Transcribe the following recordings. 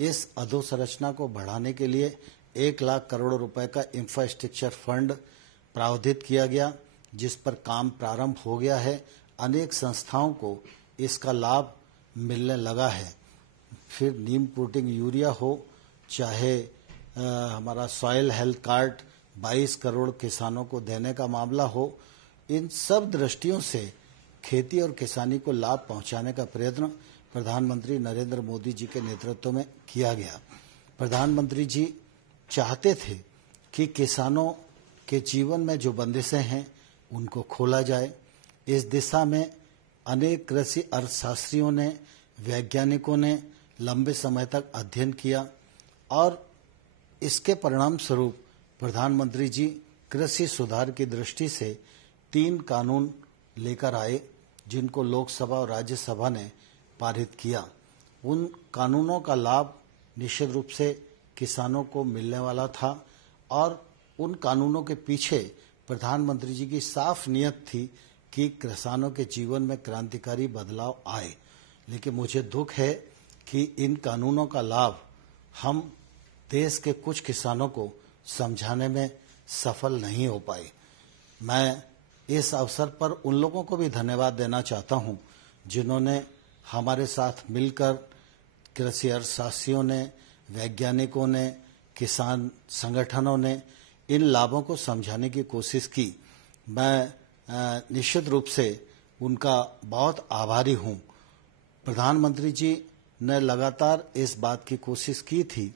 इस अधोसंरचना को बढ़ाने के लिए 1,00,000 करोड़ रुपए का इंफ्रास्ट्रक्चर फंड प्रावधानित किया गया, जिस पर काम प्रारंभ हो गया है। अनेक संस्थाओं को इसका लाभ मिलने लगा है। फिर नीम प्रोटीन यूरिया हो, चाहे हमारा सॉइल हेल्थ कार्ड 22 करोड़ किसानों को देने का मामला हो, इन सब दृष्टियों से खेती और किसानी को लाभ पहुंचाने का प्रयत्न प्रधानमंत्री नरेंद्र मोदी जी के नेतृत्व में किया गया। प्रधानमंत्री जी चाहते थे कि किसानों के जीवन में जो बंदिशें हैं उनको खोला जाए। इस दिशा में अनेक कृषि अर्थशास्त्रियों ने, वैज्ञानिकों ने लंबे समय तक अध्ययन किया और इसके परिणाम स्वरूप प्रधानमंत्री जी कृषि सुधार की दृष्टि से 3 कानून लेकर आए, जिनको लोकसभा और राज्यसभा ने पारित किया। उन कानूनों का लाभ निश्चित रूप से किसानों को मिलने वाला था और उन कानूनों के पीछे प्रधानमंत्री जी की साफ नियत थी कि किसानों के जीवन में क्रांतिकारी बदलाव आए। लेकिन मुझे दुख है कि इन कानूनों का लाभ हम देश के कुछ किसानों को समझाने में सफल नहीं हो पाए। मैं इस अवसर पर उन लोगों को भी धन्यवाद देना चाहता हूं जिन्होंने हमारे साथ मिलकर, कृषि अर्थशास्त्रियों ने, वैज्ञानिकों ने, किसान संगठनों ने इन लाभों को समझाने की कोशिश की। मैं निश्चित रूप से उनका बहुत आभारी हूं। प्रधानमंत्री जी ने लगातार इस बात की कोशिश की थी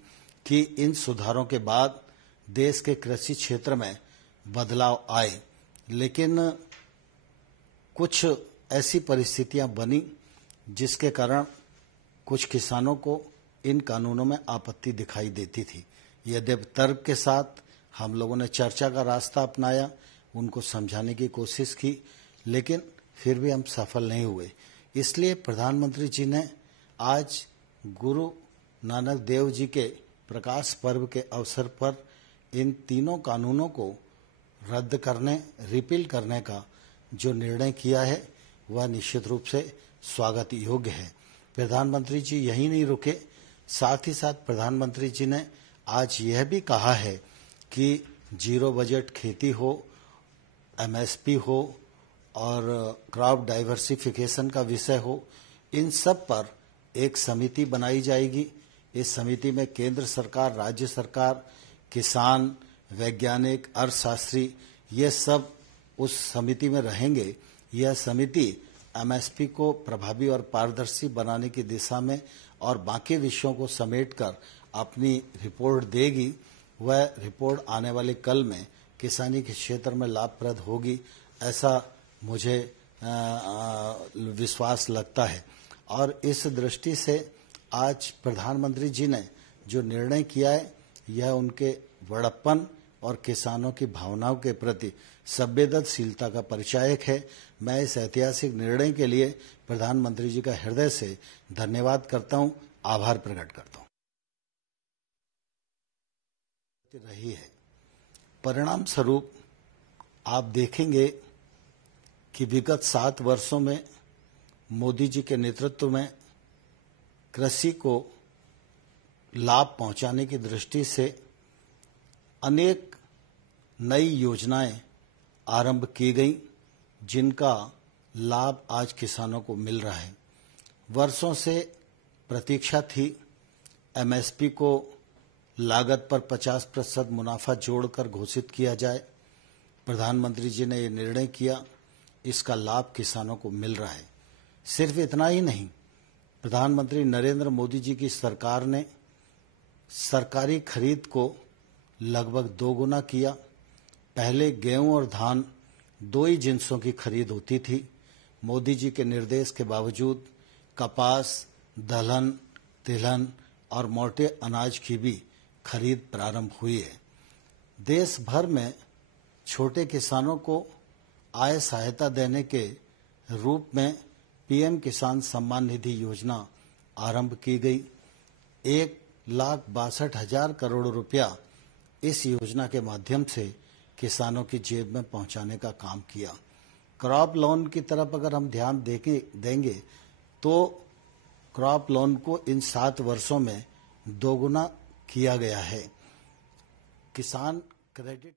कि इन सुधारों के बाद देश के कृषि क्षेत्र में बदलाव आए, लेकिन कुछ ऐसी परिस्थितियां बनी जिसके कारण कुछ किसानों को इन कानूनों में आपत्ति दिखाई देती थी। यद्यपि तर्क के साथ हम लोगों ने चर्चा का रास्ता अपनाया, उनको समझाने की कोशिश की, लेकिन फिर भी हम सफल नहीं हुए। इसलिए प्रधानमंत्री जी ने आज गुरु नानक देव जी के प्रकाश पर्व के अवसर पर इन तीनों कानूनों को रद्द करने, रिपील करने का जो निर्णय किया है वह निश्चित रूप से स्वागत योग्य है। प्रधानमंत्री जी यही नहीं रुके, साथ ही साथ प्रधानमंत्री जी ने आज यह भी कहा है कि जीरो बजट खेती हो, एमएसपी हो और क्रॉप डाइवर्सिफिकेशन का विषय हो, इन सब पर एक समिति बनाई जाएगी। इस समिति में केंद्र सरकार, राज्य सरकार, किसान, वैज्ञानिक, अर्थशास्त्री, ये सब उस समिति में रहेंगे। यह समिति एमएसपी को प्रभावी और पारदर्शी बनाने की दिशा में और बाकी विषयों को समेटकर अपनी रिपोर्ट देगी। वह रिपोर्ट आने वाले कल में किसानी के क्षेत्र में लाभप्रद होगी, ऐसा मुझे विश्वास लगता है। और इस दृष्टि से आज प्रधानमंत्री जी ने जो निर्णय किया है, यह उनके बड़प्पन और किसानों की भावनाओं के प्रति संवेदनशीलता का परिचायक है। मैं इस ऐतिहासिक निर्णय के लिए प्रधानमंत्री जी का हृदय से धन्यवाद करता हूं, आभार प्रकट करता हूं। रही है परिणाम स्वरूप आप देखेंगे कि विगत 7 वर्षों में मोदी जी के नेतृत्व में कृषि को लाभ पहुंचाने की दृष्टि से अनेक नई योजनाएं आरंभ की गई, जिनका लाभ आज किसानों को मिल रहा है। वर्षों से प्रतीक्षा थी एमएसपी को लागत पर 50% मुनाफा जोड़कर घोषित किया जाए। प्रधानमंत्री जी ने ये निर्णय किया, इसका लाभ किसानों को मिल रहा है। सिर्फ इतना ही नहीं, प्रधानमंत्री नरेंद्र मोदी जी की सरकार ने सरकारी खरीद को लगभग 2 गुना किया। पहले गेहूं और धान 2 ही जिन्सों की खरीद होती थी। मोदी जी के निर्देश के बावजूद कपास, दलहन, तिलहन और मोटे अनाज की भी खरीद प्रारंभ हुई है। देश भर में छोटे किसानों को आय सहायता देने के रूप में पीएम किसान सम्मान निधि योजना आरंभ की गई। 1,62,000 करोड़ रुपया इस योजना के माध्यम से किसानों की जेब में पहुंचाने का काम किया। क्रॉप लोन की तरफ अगर हम ध्यान देंगे तो क्रॉप लोन को इन 7 वर्षों में दोगुना किया गया है। किसान क्रेडिट